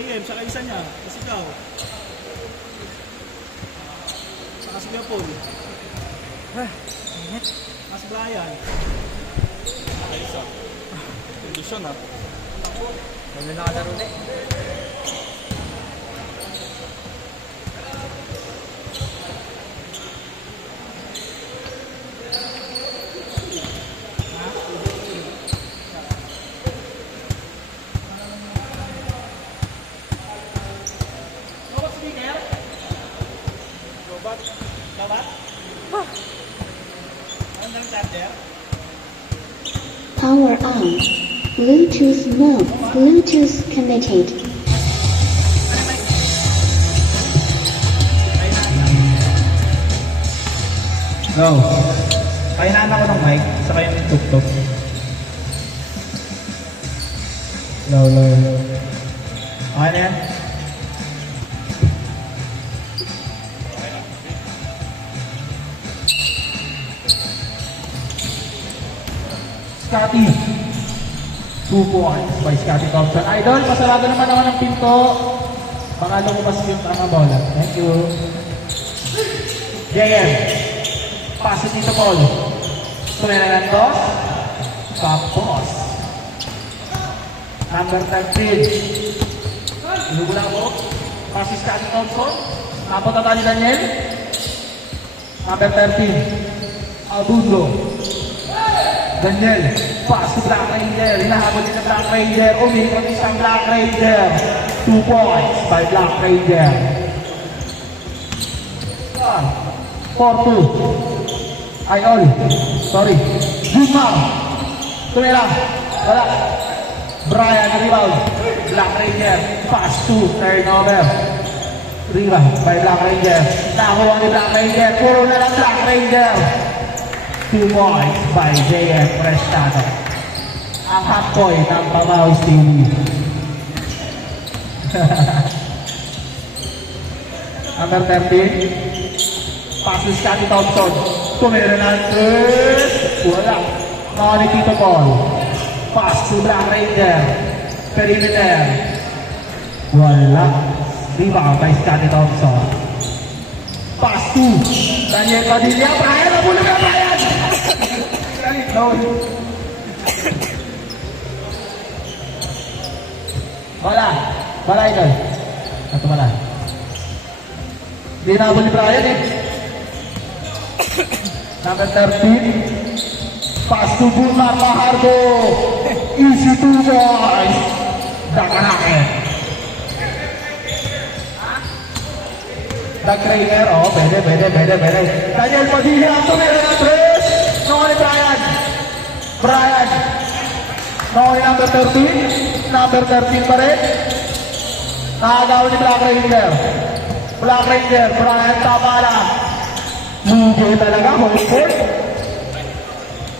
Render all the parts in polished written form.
JM, saka isa niya. Kasi ikaw. Saka si Kuya Paul. Init. Mas Brian. Saka isa. Kondisyon ha. Ano nakalaro na eh. Robot speaker? Robot? Robot? Anong charger? Power on. Bluetooth mode. Bluetooth connected. Go. Kainaan ako ng mic, saka yung tuk-tuk. Low. Okay na yan? Scotty. 2 points by Scotty Thompson. Idol, pasarado naman ako ng pinto. Baka lumabas yung tamang bola. Thank you. JM. Pass it dito, Paul. Tumira ng dos. Tapos. Number 13. Inugo lang ako. Pass it Scotty Thompson. Tapos na ni Daniel. Number 13. Abundo. Daniel, pass to Black Ranger. Hinahabol din sa Black Ranger. Umikot isang Black Ranger. 2 points by Black Ranger. 4-2. Ay, all. Sorry. Guzman. Tumira. Wala. Brian, rebound. Black Ranger. Pass to turnover. Rebound by Black Ranger. Nakuha ni Black Ranger. Puro na lang Black Ranger. 2 points by JM Prestado. Ang hotboy ng Pamaus TV. Number 13. Passes Scotty Thompson. Tumira ng 3. Wala. Mga ni Tito Paul. Pass to Black Ranger. Perimeter. Wala. Rebound by Scotty Thompson. Pass to Daniel Padilla. Brian, nabulog na Brian! No. Wala idol. Ito wala. Hindi nabuli ni Brian eh. Number 13. Pass to Bulmar Pahardo. Easy 2 boys. Dakanake. Dag Trainer. Oh, pwede. Daniel Padilla. Tumira ng 3. No ni Brian. No ni number 13. Number 13 pa rin. Nakagawa ni Black Ranger. Brian Tabala. Lugi talaga. Hopeful.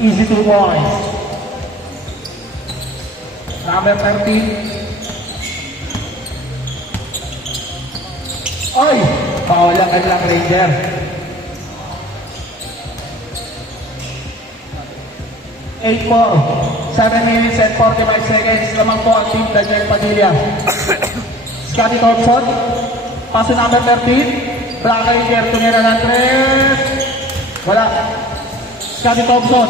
Easy 2 points. Number 13. Oy! Foul lang kay Black Ranger. 8-4. 7 minutes and 45 seconds lamang po ang team Daniel Padilla. Scotty Thompson. Paso number 13. Black Ranger. Tumira ng 3. Wala. Scotty Thompson.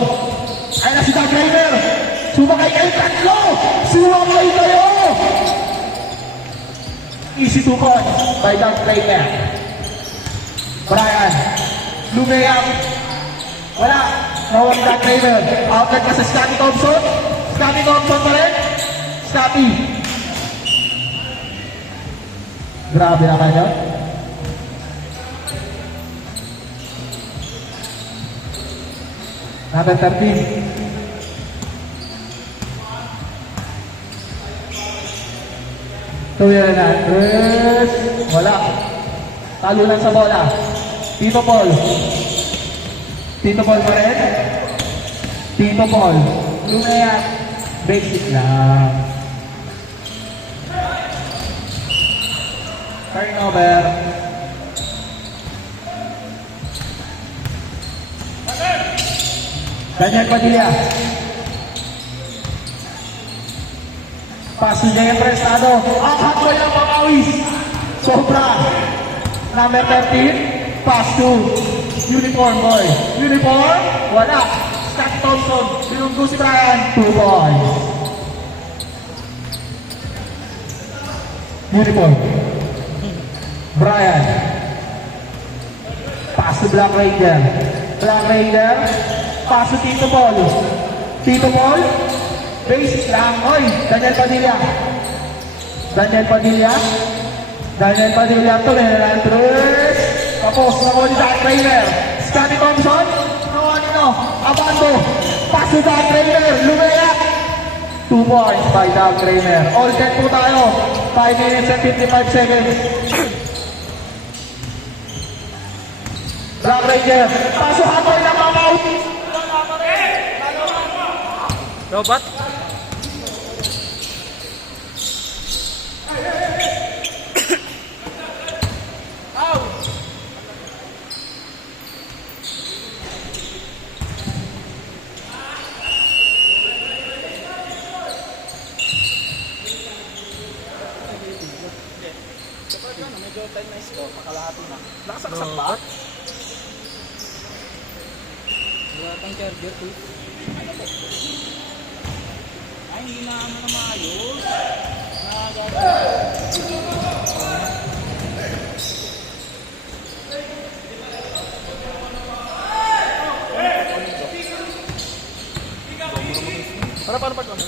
Ay na si Doug Rainer. Sumakay kayo tatlo. Sumakay kayo. Easy 2 points by Doug Rainer. Brian. Lumeyap. Wala. Nawag Doug Rainer. Outlet ka sa Scotty Thompson. Scotty Thompson pa rin. Scotty. Grabe na kayo. Number 13. Tuwira na. Wala. Talo lang sa bola. Tito Paul. Tito Paul pa rin. Tito Paul. Lumaya. Basic lang. Turnover. Daniel Padilla. Pass to Jay Prestado. Ang hotboy ng Pamawis. Sobra. Number 13. Pass to Uniform Boy. Uniform. Wala. Scott Thompson. Sinunggo si Brian. 2 points. Uniform. Brian. Pass to Black Ranger. Black Ranger. Pass to Tito Paul. Tito Paul. Basic lang. Oy, Daniel Padilla. Daniel Padilla. Daniel Padilla to. Andres. Tapos na ko ni Dark Trainer. Scotty Thompson. No. Abando. Pass to Dark Trainer. Lumaya. 2 points by Dark Trainer. All set po tayo. 5 minutes and 55 seconds. Black Ranger. Paso hatoy ng Mamaw. Robot? Medyo time na score, pakalahati na. Nakasaksak ba? Wala kang charger, too. Ay, hindi na ano na maayos. Paano pag ano?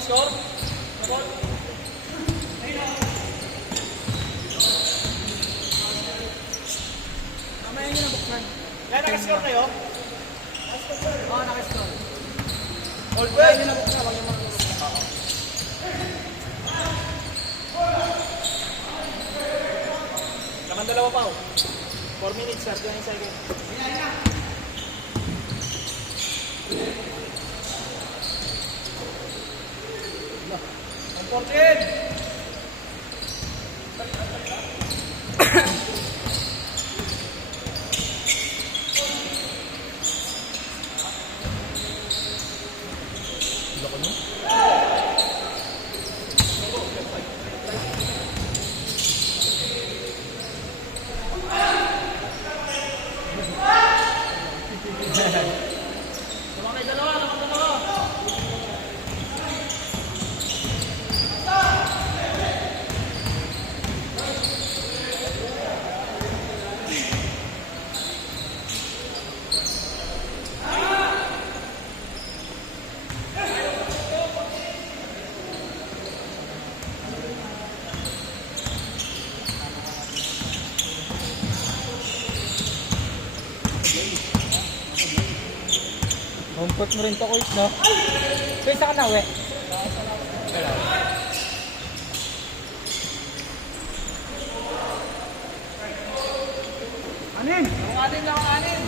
Score. Mamaya nyo na buksan. Kaya nakascore kayo? Oo, nakascore. All good? Kaya nyo na buksan. Wag yung mga buksan. Laman dalawa pa. 4 minutes, 20 seconds. Important! Comfort mo rin to, coach, no? Pwesa ka na, we. Anin! Anin lang, anin!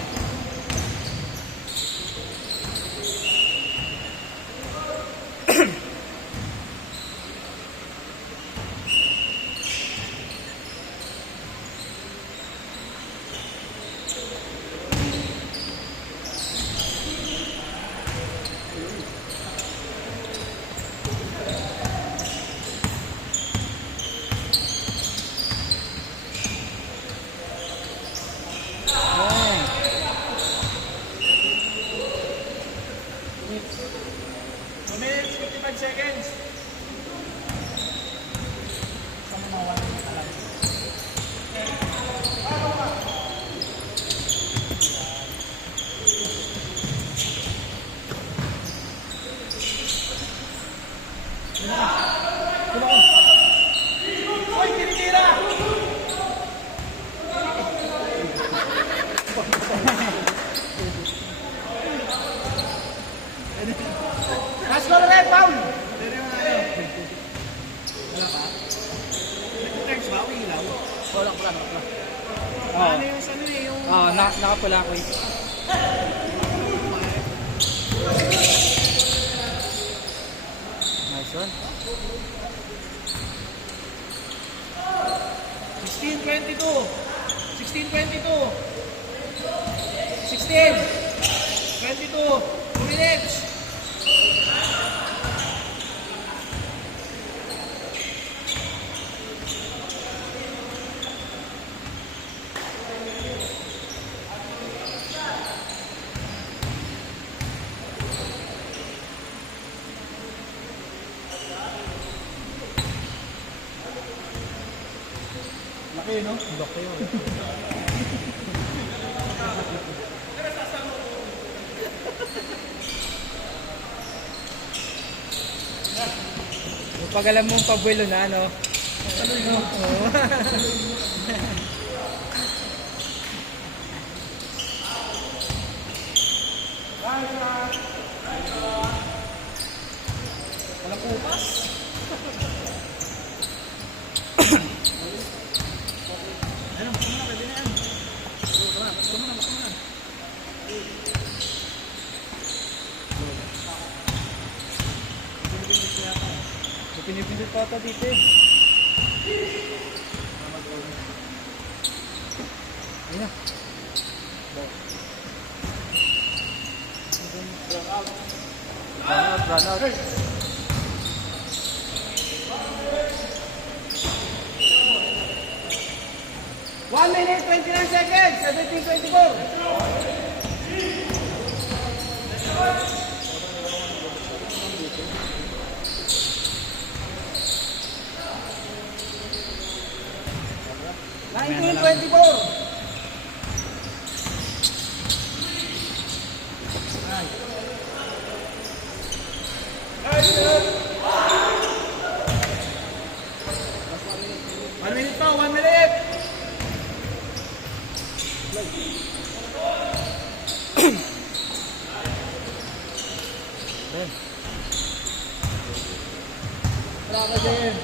Seconds. Hoy, tinitira! Let's go to red, Paul! Wala. Ano yung ano eh, yung... Nakapula ko eh. Nice one. 16-22. 16:22. 16. 22. 2 minutes. Laki, no? Laki yun. Pag alam mong pabuelo na, no? Ano yun? Oo. Walang upas. Pinipindot pa ata dito eh. Ayun na. Run out. 1 minute, 29 seconds. 17:24. Nineteen 24. One minute pa, 1 minute. Wala ka din.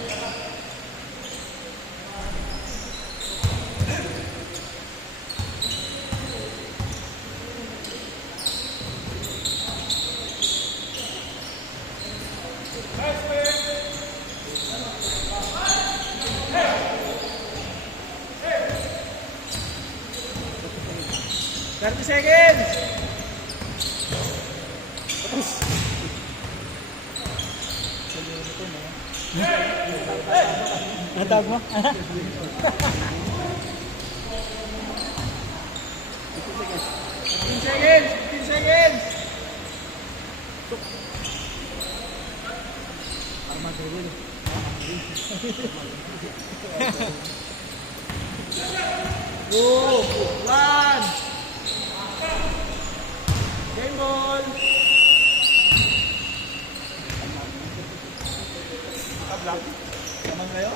Thirty seconds. Natag mo? 15 seconds. 15 seconds. Para mag-rule. Two, one. Game ball. Naman kayo?